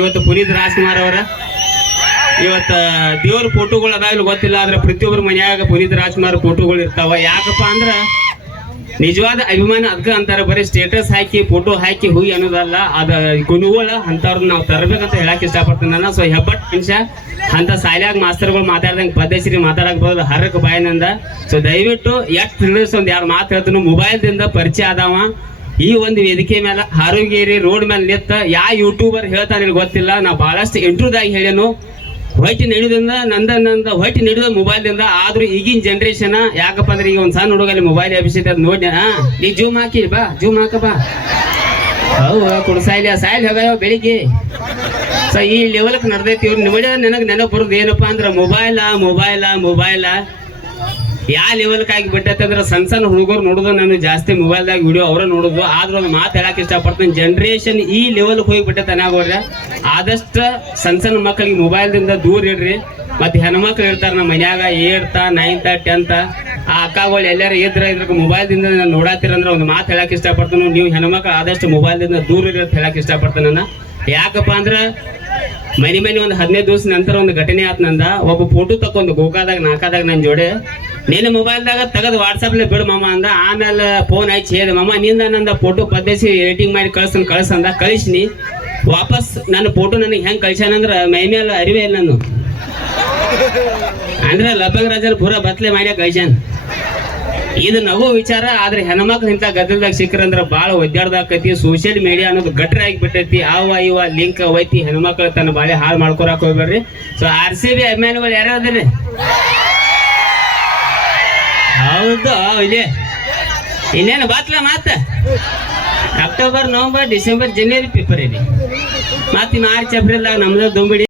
ಇವತ್ತು ಪುನೀತ್ ರಾಜ್ಕುಮಾರ್ ಅವರ ಇವತ್ತು ದೇವ್ರ ಫೋಟೋಗಳು ಅದಾಗಲಿ ಗೊತ್ತಿಲ್ಲ, ಆದ್ರೆ ಪ್ರತಿಯೊಬ್ಬರ ಮನ್ಯಾಗ ಪುನೀತ್ ರಾಜ್ಕುಮಾರ್ ಫೋಟೋಗಳು ಇರ್ತಾವ. ಯಾಕಪ್ಪ ಅಂದ್ರೆ ನಿಜವಾದ ಅಭಿಮಾನ ಅದಕ್ಕೆ ಅಂತಾರೆ, ಬರೀ ಸ್ಟೇಟಸ್ ಹಾಕಿ ಫೋಟೋ ಹಾಕಿ ಹುಯಿ ಅನ್ನೋದಲ್ಲ, ಅದ ಗುಣಗಳ ಅಂತವ್ರನ್ನ ನಾವು ತರಬೇಕಂತ ಹೇಳಕ್ ಇಷ್ಟಪಡ್ತೀನಿ ನಾನು. ಸೊ ಹೆಬ್ಬಟ್ ಮನುಷ್ಯ ಅಂತ ಸಾಲ್ಯಾಗ ಮಾಸ್ತರ್ಗಳು ಮಾತಾಡ್ದಂಗೆ ಪದ್ಧತಿ ಮಾತಾಡಕ್ ಬರೋದು ಹರಕ್ ಬಾಯಿನಿಂದ. ಸೊ ದಯವಿಟ್ಟು ಎಟ್ ತಿಳಿಸ್ ಒಂದ್ ಯಾರು ಮಾತು ಹೇಳ್ತೀನಿ, ಮೊಬೈಲ್ದಿಂದ ಪರಿಚಯ ಆದವ ಈ ಒಂದು ವೇದಿಕೆ ಮೇಲೆ ಹಾರೋಗೇರಿ ರೋಡ್ ಮೇಲೆ ನಿಂತ ಯಾ ಯೂಟ್ಯೂಬರ್ ಹೇಳ್ತಾನೆ ಗೊತ್ತಿಲ್ಲ. ನಾ ಬಹಳಷ್ಟು ಇಂಟ್ರೂದಾಗಿ ಹೇಳೇನು, ಹೊಯ್ಟಿ ನಡೆಯೋದ್ರಿಂದ ನಂದ ಹೊಯ್ಟಿ ನಡೆಯೋದು ಮೊಬೈಲ್ದಿಂದ. ಆದ್ರೂ ಈಗಿನ ಜನ್ರೇಷನ್ ಯಾಕಪ್ಪ ಅಂದ್ರೆ ಈಗ ಒಂದ್ ಸಣ್ಣ ಹುಡುಗಲ್ಲಿ ಮೊಬೈಲ್ ಅಭಿಷೇಕ ಅದ್ ನೋಡಿ ನೀ ಜೂಮ್ ಹಾಕಿ ಬಾ, ಜೂಮ್ ಹಾಕ ಬಾ, ಹೌದು ಕುಡ್ಸಾಯ್ಲಿ ಸಾಯ್ಲಿ ಹೋಗ್ಯಾವ ಬೆಳಿಗ್ಗೆ. ಸೊ ಈ ಲೆವೆಲ್ಕ್ ನಡ್ದೈತಿ. ಇವ್ರು ನೋಡಿ ನನಗೆ ನೆನಪು ಬರೋದು ಏನಪ್ಪಾ ಅಂದ್ರೆ ಮೊಬೈಲ ಯಾವ ಲೆವೆಲ್ಕ್ ಆಗಿ ಬಿಟ್ಟೈತೆ ಅಂದ್ರೆ ಸಣ್ಣ ಹುಡುಗರು ನೋಡೋದು ನಾನು ಜಾಸ್ತಿ ಮೊಬೈಲ್ದಾಗ ವಿಡಿಯೋ ಅವರ ನೋಡೋದು. ಆದ್ರೂ ಒಂದು ಮಾತು ಹೇಳಕ್ ಇಷ್ಟಪಡ್ತೀನಿ, ಜನ್ರೇಷನ್ ಈ ಲೆವೆಲ್ಗೆ ಹೋಗಿ ಬಿಟ್ಟೈತೆ ಅನಾಗೋಡ್ರೆ. ಆದಷ್ಟು ಸಣ್ಣ ಮಕ್ಕಳಿಗೆ ಮೊಬೈಲ್ದಿಂದ ದೂರ ಇಡ್ರಿ. ಮತ್ತೆ ಹೆಣ್ಮಕ್ಳು ಇರ್ತಾರೆ ನಮ್ಮ ಮನ್ಯಾಗ 8th 9th 10th ಆ ಅಕ್ಕಗಳು ಎಲ್ಲಾರು ಇದ್ರಕ್ಕೆ ಮೊಬೈಲ್ದಿಂದ ನಾನು ನೋಡಾತಿರಂದ್ರೆ ಒಂದು ಮಾತು ಹೇಳಕ್ ಇಷ್ಟಪಡ್ತೀನಿ, ನೀವು ಹೆಣ್ಮಕ್ಳು ಆದಷ್ಟು ಮೊಬೈಲ್ದಿಂದ ದೂರ ಇರಿ ಅಂತ ಹೇಳಕ್ ಇಷ್ಟಪಡ್ತೀನಿ ನಾನು. ಯಾಕಪ್ಪ ಅಂದ್ರೆ ಮನೆ ಒಂದು 15 ದಿವಸ ನಂತರ ಒಂದು ಘಟನೆ ಆತ್ ನಂದ. ಒಬ್ಬ ಫೋಟೋ ತಕೊಂದು ಗೋಕಾದಾಗ ನಾಲ್ಕಾದಾಗ ನನ್ನ ಜೋಡಿ ನೀನು ಮೊಬೈಲ್ದಾಗ ತೆಗೆದು ವಾಟ್ಸಪ್ಲೆ ಬಿಡು ಮಾಮ ಅಂದ. ಆಮೇಲೆ ಫೋನ್ ಹಚ್ಚಿ ಹೇಳಿದೆ, ಮಾಮ ನಿಂದ ನಂದ ಫೋಟೋ ಪದ್ಧತಿ ಎಡಿಟಿಂಗ್ ಮಾಡಿ ಕಳ್ಸಂದ ಕಳಿಸ್ನಿ. ವಾಪಸ್ ನನ್ನ ಫೋಟೋ ನನಗೆ ಹೆಂಗೆ ಕಳ್ಸ್ಯಾನಂದ್ರೆ ಮೈ ಮೇಲೆ ಅರಿವೇ ಇಲ್ಲ ನಾನು, ಅಂದ್ರೆ ಲಬ್ಬಂಗ್ ರಾಜಲ್ ಪೂರ ಬತ್ಲೆ ಮಾಡ್ಯಾಕ ಕಳ್ಸ್ಯಾನ. ಇದು ನಗು ವಿಚಾರ, ಆದ್ರೆ ಹೆಣ್ಮಕ್ಳು ಇಂಥ ಗದ್ದಲದಾಗ ಸಿಕ್ಕರಂದ್ರೆ ಭಾಳ ಒದ್ದಾಡ್ದಾಕೈತಿ. ಸೋಷಿಯಲ್ ಮೀಡಿಯಾ ಅನ್ನೋದು ಗಟ್ರ ಆಗಿಬಿಟ್ಟೈತಿ. ಇವ ಲಿಂಕ್ ಅವೈತಿ, ಹೆಣ್ಮಕ್ಳು ತನ್ನ ಬಾಳೆ ಹಾಳು ಮಾಡ್ಕೊಳಕ್ ಹೋಗ್ಬೇಡ್ರಿ. ಸೊ RCB ಅಭಿಮಾನಿಗಳು ಯಾರು ಅದ್ರಿ? ಹೌದು, ಇಲ್ಲಿ ಇನ್ನೇನು ಬಾತ್ಲ ಮಾತ ಅಕ್ಟೋಬರ್, ನವೆಂಬರ್, ಡಿಸೆಂಬರ್, ಜನವರಿ ಪೇಪರ್ ಇದೆ. ಮತ್ತೆ ಮಾರ್ಚ್ ಏಪ್ರಿಲ್ದಾಗ ನಮ್ದು ದುಂಬಿಡಿ